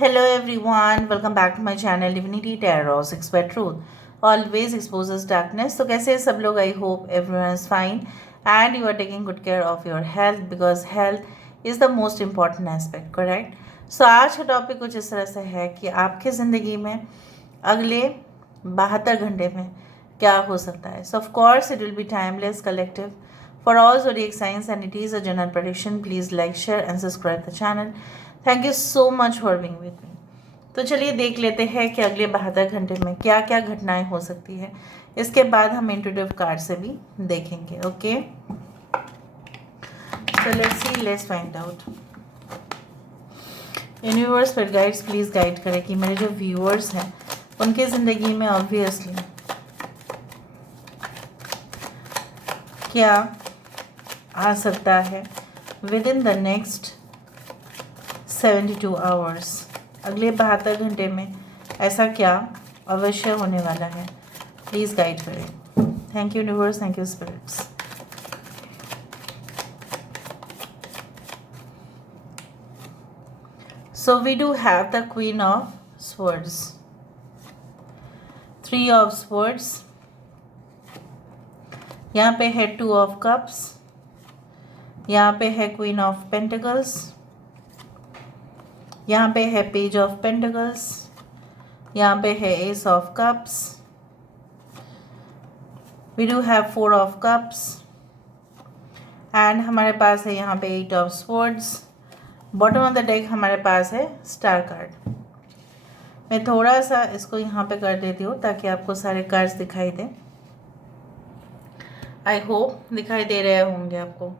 Hello everyone, welcome back to my channel Divinity Tarot 6 by Truth. Always exposes darkness. तो कैसे हैं सब लोग? I hope everyone is fine and you are taking good care of your health because health is the most important aspect, correct? So आज का topic कुछ इस तरह से है कि आपकी ज़िंदगी में अगले 72 घंटे में क्या हो सकता है. So of course it will be timeless, collective. For all zodiac signs and it is a general prediction, please like, share and subscribe the channel. Thank you so much for being with me. तो चलिए देख लेते हैं कि अगले 72 घंटे में क्या क्या घटनाएं हो सकती है. इसके बाद हम इंट्यूटिव कार्ड से भी देखेंगे. Okay, so let's C, let's find out. Universe पर गाइड्स प्लीज़ गाइड करें कि मेरे जो व्यूअर्स हैं उनके ज़िंदगी में ऑब्वियसली क्या आ सकता है with in the next 72 hours. अगले 72 घंटे में ऐसा क्या अवश्य होने वाला है. प्लीज़ गाइड करें. Thank you universe, thank you spirits. So we do have the queen of swords, 3 of swords, यहाँ पे है 2 ऑफ कप्स, यहाँ पे है क्वीन ऑफ पेंटिकल्स, यहाँ पे है पेज ऑफ पेंटिकल्स, यहाँ पे है ace of cups, we do have 4 of cups and हमारे पास है यहाँ पे 8 of swords. Bottom of the deck हमारे पास है स्टार कार्ड. मैं थोड़ा सा इसको यहाँ पे कर देती हूँ ताकि आपको सारे कार्ड्स दिखाई दें. आई होप दिखाई दे रहे होंगे आपको.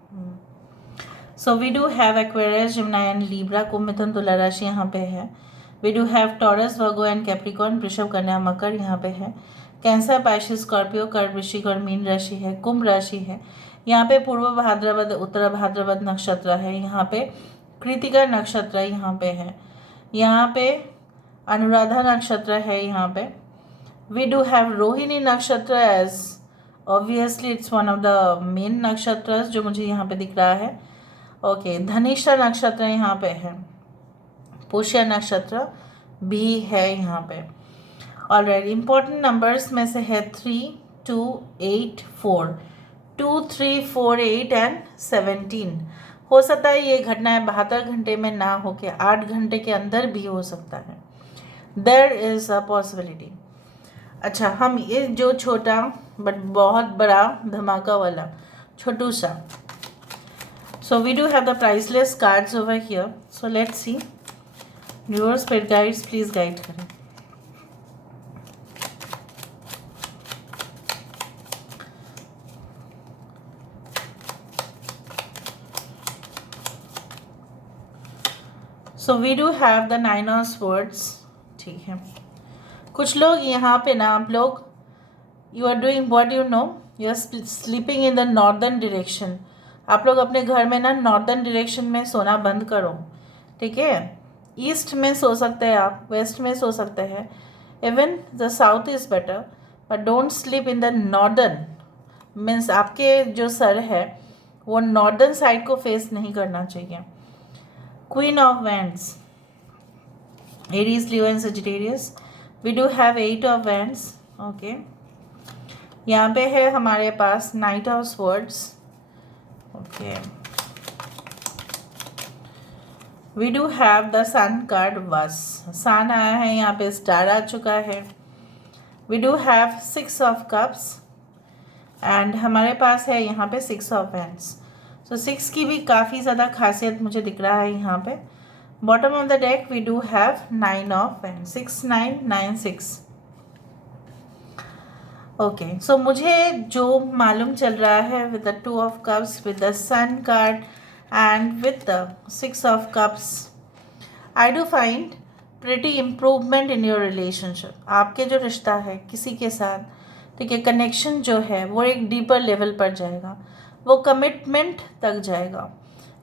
So we do have Aquarius, Gemini and Libra, कुंभ, मिथुन, तुला राशि यहाँ पे है. We do have Taurus, Virgo and Capricorn, वृषभ, कन्या, मकर यहाँ पे है. कैंसर, पाइसेस, स्कॉर्पियो, कर्क, वृश्चिक और मीन राशि है. कुंभ राशि है. यहाँ पे पूर्व भाद्रपद, उत्तर भाद्रपद नक्षत्र है. यहाँ पे कृतिका नक्षत्र यहाँ पे है. यहाँ पे अनुराधा नक्षत्र है. यहाँ पे we do have Rohini nakshatra as obviously it's one of the main nakshatra जो मुझे यहाँ पे दिख रहा है. ओके, धनिष्ठा नक्षत्र यहाँ पे है. पुष्य नक्षत्र भी है यहाँ पे. ऑलराइट, इंपॉर्टेंट नंबर्स में से है 3, 2, 8, 4. 2, 3, 4, 8 एंड 17. हो सकता है ये घटनाएं 72 घंटे में ना हो के 8 घंटे के अंदर भी हो सकता है. There is a possibility. अच्छा, हम ये जो छोटा बट बहुत बड़ा धमाका वाला छोटू सा. So we do have the priceless cards over here. So let's see. Your spirit guides, please guide करें. So we do have the 9 of swords. ठीक है. कुछ लोग यहाँ पे ना, आप लोग you are doing what you know. You are sleeping in the northern direction. आप लोग अपने घर में ना नॉर्दर्न डायरेक्शन में सोना बंद करो. ठीक है, ईस्ट में सो सकते हैं आप, वेस्ट में सो सकते हैं, even the south is better, but don't sleep in the northern. Means आपके जो सर है वो नॉर्दर्न साइड को फेस नहीं करना चाहिए. Queen of wands, Aries, Leo and Sagittarius. We do have 8 of wands. Okay, यहाँ पे है हमारे पास knight of swords. Okay, we do have the sun card was. sun आया है, यहाँ पे स्टार आ चुका है. we do have 6 of cups and हमारे पास है यहाँ पे 6 of wands. so 6 की भी काफ़ी ज़्यादा खासियत मुझे दिख रहा है यहाँ पे. Bottom of the deck we do have 9 of wands. 6, 9, 9, 6. Okay, so मुझे जो मालूम चल रहा है with the 2 of cups, with the sun card and with the 6 of cups, I do find pretty improvement in your relationship. आपके जो रिश्ता है किसी के साथ, ठीक है, कनेक्शन जो है वो एक डीपर लेवल पर जाएगा, वो कमिटमेंट तक जाएगा.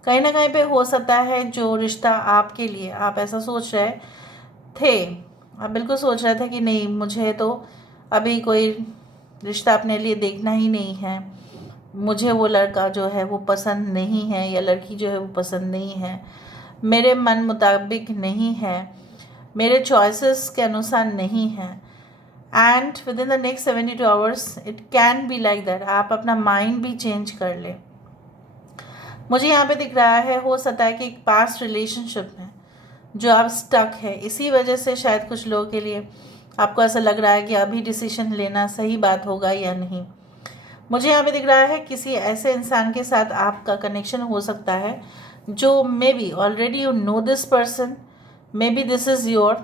कहीं ना कहीं पे हो सकता है जो रिश्ता आपके लिए आप ऐसा सोच रहे थे, आप बिल्कुल सोच रहे थे कि नहीं, मुझे तो अभी कोई रिश्ता अपने लिए देखना ही नहीं है, मुझे वो लड़का जो है वो पसंद नहीं है या लड़की जो है वो पसंद नहीं है, मेरे मन मुताबिक नहीं है, मेरे चॉइसेस के अनुसार नहीं है। And with in the next 72 hours it can be like that, आप अपना माइंड भी चेंज कर ले। मुझे यहाँ पे दिख रहा है, हो सकता है कि एक पास्ट रिलेशनशिप में जो आप स्टक है, इसी वजह से शायद कुछ लोगों के लिए आपको ऐसा लग रहा है कि अभी डिसीजन लेना सही बात होगा या नहीं। मुझे यहाँ पे दिख रहा है किसी ऐसे इंसान के साथ आपका कनेक्शन हो सकता है जो may be already you know this person, may be this is your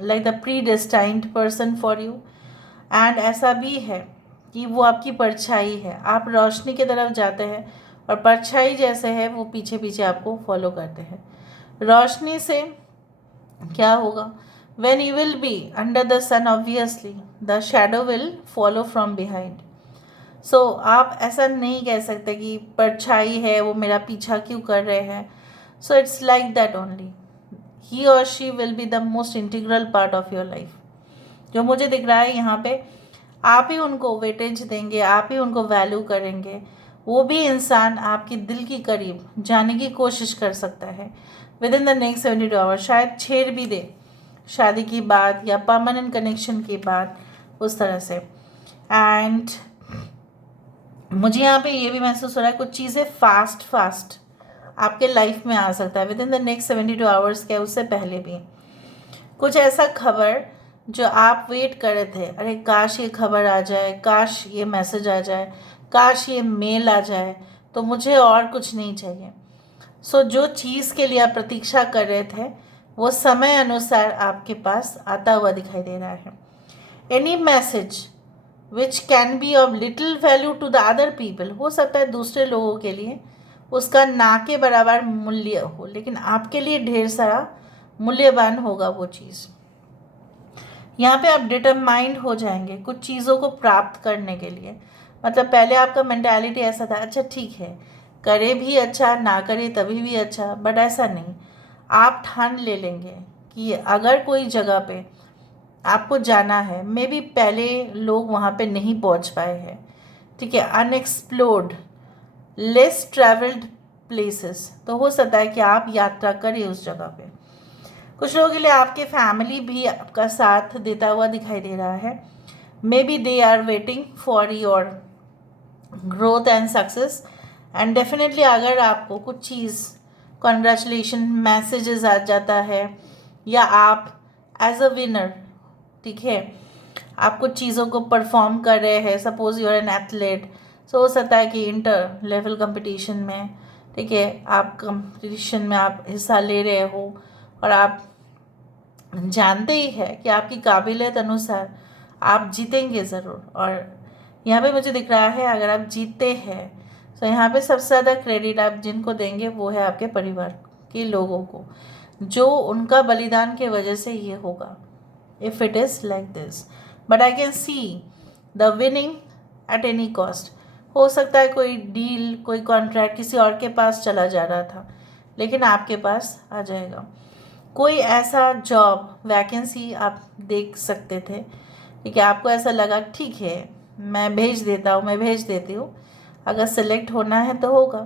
like the pre destined person for you. And ऐसा भी है कि वो आपकी परछाई है, आप रोशनी की तरफ जाते हैं और परछाई जैसे है वो पीछे पीछे आपको फॉलो करते हैं। रोशनी से क्या होगा, when you will be under the sun obviously the shadow will follow from behind। so आप ऐसा नहीं कह सकते कि परछाई है वो मेरा पीछा क्यों कर रहे हैं। so it's like that only, he or she will be the most integral part of your life। जो मुझे दिख रहा है यहाँ पे, आप ही उनको वेटेज देंगे, आप ही उनको वैल्यू करेंगे। वो भी इंसान आपके दिल की करीब जाने की कोशिश कर सकता है with in the next 72 hours, शायद छेड़ भी दे शादी की बात या परमानेंट कनेक्शन की बात, उस तरह से। एंड मुझे यहाँ पे ये भी महसूस हो रहा है कुछ चीज़ें फास्ट आपके लाइफ में आ सकता है with in the next 72 hours, क्या उससे पहले भी कुछ ऐसा खबर जो आप वेट कर रहे थे, अरे काश ये खबर आ जाए, काश ये मैसेज आ जाए, काश ये मेल आ जाए, तो मुझे और कुछ नहीं चाहिए। सो जो चीज़ के लिए आप प्रतीक्षा कर रहे थे वो समय अनुसार आपके पास आता हुआ दिखाई दे रहा है। Any message which can be of little value to the other people, हो सकता है दूसरे लोगों के लिए उसका ना के बराबर मूल्य हो, लेकिन आपके लिए ढेर सारा मूल्यवान होगा वो चीज़। यहाँ पे आप डिटरमाइंड हो जाएंगे कुछ चीज़ों को प्राप्त करने के लिए। मतलब पहले आपका मेंटालिटी ऐसा था, अच्छा ठीक है करे भी अच्छा, ना करे तभी भी अच्छा, बट ऐसा नहीं। आप ठान ले लेंगे कि अगर कोई जगह पे आपको जाना है, मे बी पहले लोग वहाँ पे नहीं पहुँच पाए हैं, ठीक है, अनएक्सप्लोर्ड लेस ट्रैवल्ड प्लेसेस, तो हो सकता है कि आप यात्रा करिए उस जगह पे। कुछ लोगों के लिए आपके फैमिली भी आपका साथ देता हुआ दिखाई दे रहा है। May be they are waiting for your growth and success. And definitely अगर आपको कुछ चीज़ कॉन्ग्रेचुलेशन मैसेजेस आ जाता है या आप एज अ विनर, ठीक है, आप कुछ चीज़ों को परफॉर्म कर रहे हैं, suppose you are an athlete, so हो सकता है कि इंटर लेवल कंपटीशन में, ठीक है, आप कंपटीशन में आप हिस्सा ले रहे हो और आप जानते ही है कि आपकी काबिलियत अनुसार आप जीतेंगे ज़रूर। और यहाँ पे मुझे दिख रहा है अगर आप जीतते हैं तो यहाँ पे सबसे ज़्यादा क्रेडिट आप जिनको देंगे वो है आपके परिवार के लोगों को, जो उनका बलिदान के वजह से ये होगा। If it is like this, but I can see the winning at any cost. हो सकता है कोई डील, कोई कॉन्ट्रैक्ट किसी और के पास चला जा रहा था, लेकिन आपके पास आ जाएगा। कोई ऐसा जॉब वैकेंसी आप देख सकते थे, ठीक है, आपको ऐसा लगा ठीक है मैं भेज देता हूँ, मैं भेज देती हूँ, अगर सिलेक्ट होना है तो होगा,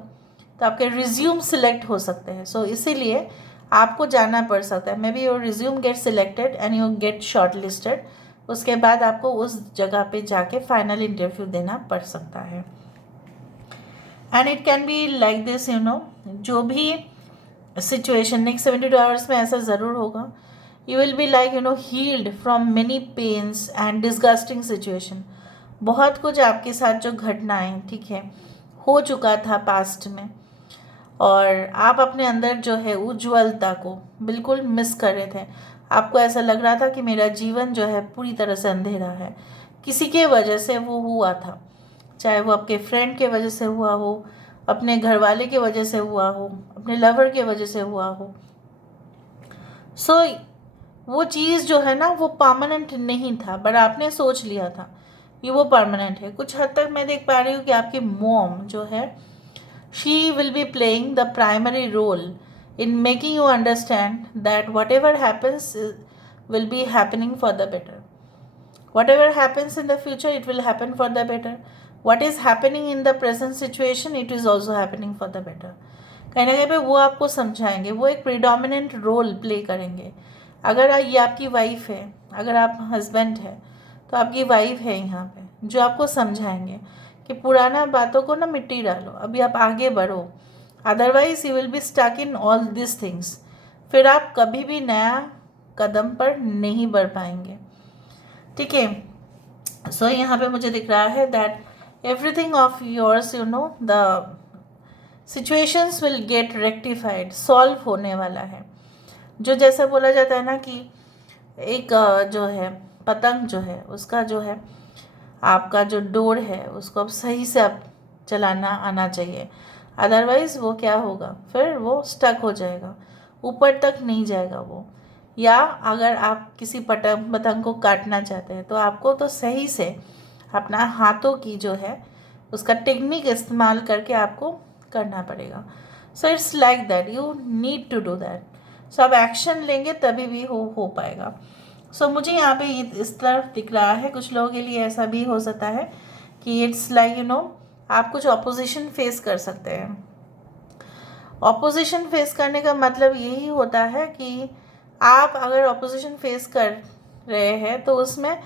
तो आपके रिज्यूम सिलेक्ट हो सकते हैं। सो इसीलिए आपको जाना पड़ सकता है। May be your resume get selected and you get short listed, उसके बाद आपको उस जगह पे जाके फाइनल इंटरव्यू देना पड़ सकता है। And it can be like this, you know, जो भी सिचुएशन नेक्स्ट 72 आवर्स में ऐसा ज़रूर होगा। You will be like you know healed from many pains and disgusting situation. बहुत कुछ आपके साथ जो घटनाएं, ठीक है, हो चुका था पास्ट में, और आप अपने अंदर जो है उज्ज्वलता को बिल्कुल मिस कर रहे थे। आपको ऐसा लग रहा था कि मेरा जीवन जो है पूरी तरह से अंधेरा है, किसी के वजह से वो हुआ था, चाहे वो आपके फ्रेंड के वजह से हुआ हो, अपने घर वाले के वजह से हुआ हो, अपने लवर के वजह से हुआ हो। सो वो चीज़ जो है ना वो परमानेंट नहीं था, बट आपने सोच लिया था कि वो परमानेंट है। कुछ हद तक मैं देख पा रही हूँ कि आपकी मॉम जो है, she will be playing the primary role in making you understand that whatever happens will be happening for the better. Whatever happens in the future, it will happen for the better. What is happening in the present situation, it is also happening for the better. कहीं ना कहीं पे वो आपको समझाएंगे, वो एक predominant role play करेंगे अगर ये आपकी वाइफ है, अगर आप हस्बैंड है तो आपकी वाइफ है यहाँ पे जो आपको समझाएंगे कि पुराना बातों को ना मिट्टी डालो, अभी आप आगे बढ़ो, otherwise you will be stuck in all this things. फिर आप कभी भी नया कदम पर नहीं बढ़ पाएंगे। ठीक है, सो यहाँ पे मुझे दिख रहा है that everything of yours, you know, the situations will get rectified, solve होने वाला है। जो जैसा बोला जाता है ना कि एक जो है पतंग जो है उसका जो है आपका जो डोर है उसको अब सही से आप चलाना आना चाहिए, अदरवाइज़ वो क्या होगा, फिर वो स्टक हो जाएगा, ऊपर तक नहीं जाएगा वो। या अगर आप किसी पतंग को काटना चाहते हैं तो आपको तो सही से अपना हाथों की जो है उसका टेक्निक इस्तेमाल करके आपको करना पड़ेगा। So it's like that, you need to do that. So आप एक्शन लेंगे तभी भी हो पाएगा। सो मुझे यहाँ पे इस तरफ दिख रहा है, कुछ लोगों के लिए ऐसा भी हो सकता है कि इट्स लाइक यू नो आप कुछ ऑपोजिशन फेस कर सकते हैं। ऑपोजिशन फेस करने का मतलब यही होता है कि आप अगर ऑपोजिशन फेस कर रहे हैं तो उसमें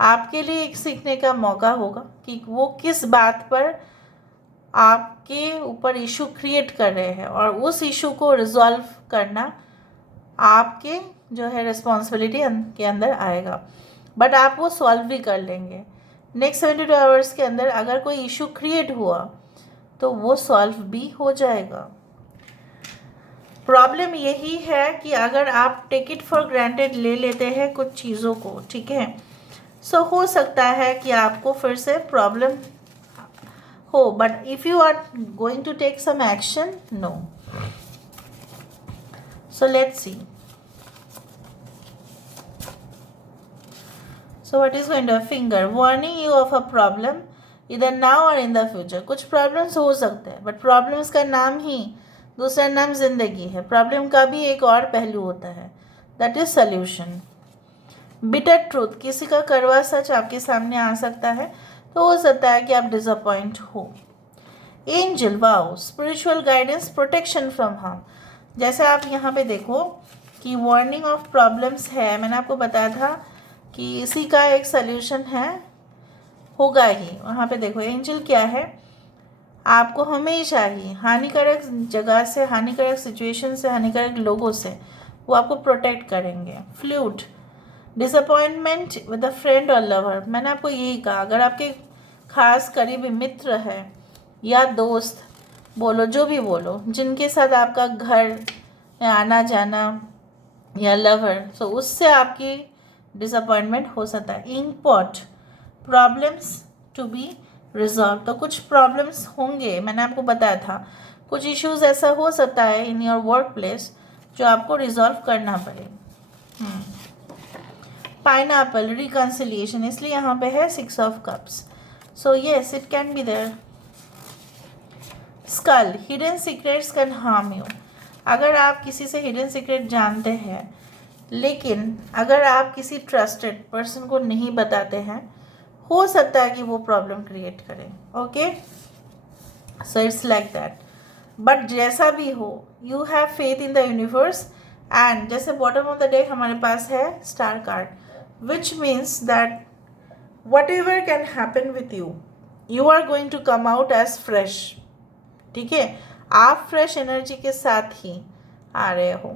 आपके लिए एक सीखने का मौका होगा कि वो किस बात पर आपके ऊपर इशू क्रिएट कर रहे हैं, और उस इशू को रिजॉल्व करना आपके जो है रिस्पॉन्सिबिलिटी के अंदर आएगा। बट आप वो सॉल्व भी कर लेंगे। नेक्स्ट 72 आवर्स के अंदर अगर कोई इशू क्रिएट हुआ तो वो सॉल्व भी हो जाएगा। प्रॉब्लम यही है कि अगर आप टेक इट फॉर ग्रांटेड ले लेते हैं कुछ चीज़ों को, ठीक है, सो हो सकता है कि आपको फिर से प्रॉब्लम हो, but if you are going to take some action, no. So let's see. So what is going to a finger warning you of a problem either now or in the future। कुछ problems हो सकते हैं but problems का नाम ही दूसरा नाम जिंदगी है। प्रॉब्लम का भी एक और पहलू होता है, that is solution. Bitter truth, किसी का कड़वा सच आपके सामने आ सकता है तो हो सकता है कि आप डिसअपॉइंट हो। Angel, wow, spiritual guidance, protection from harm. जैसे आप यहाँ पे देखो कि वार्निंग ऑफ प्रॉब्लम्स है, मैंने आपको बताया था कि इसी का एक सल्यूशन है, होगा ही। वहाँ पे देखो एंजल क्या है, आपको हमेशा ही हानिकारक जगह से, हानिकारक सिचुएशन से, हानिकारक लोगों से वो आपको प्रोटेक्ट करेंगे। Flute, disappointment with a friend और लवर। मैंने आपको यही कहा, अगर आपके खास करीबी मित्र है या दोस्त बोलो, जो भी बोलो, जिनके साथ आपका घर में आना जाना या लवर, सो उससे आपकी डिसअपॉइंटमेंट हो सकता है। Ink pot, problems to be resolve. तो कुछ प्रॉब्लम्स होंगे, मैंने आपको बताया था, कुछ इश्यूज ऐसा हो सकता है इन योर वर्क प्लेस जो आपको रिजॉल्व करना पड़े। पाइनएप्पल, रिकन्सिलिएशन, इसलिए यहाँ पे है 6 of cups. So yes, it can be there. Skull, hidden secrets can harm you. अगर आप किसी से हिडन सीक्रेट जानते हैं लेकिन अगर आप किसी ट्रस्टेड पर्सन को नहीं बताते हैं, हो सकता है कि वो प्रॉब्लम क्रिएट करे। Okay, so it's like that. But जैसा भी हो, you have faith in the universe. And जैसे बॉटम ऑफ द डे हमारे पास है star card, which means that whatever can happen with you, you are going to come out as fresh. ठीक है, आप फ्रेश एनर्जी के साथ ही आ रहे हो।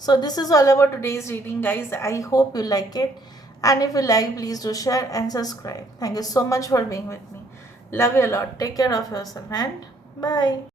So this is all about today's reading, guys. I hope you like it, and if you like, please do share and subscribe. Thank you so much for being with me. Love you a lot. Take care of yourself and bye.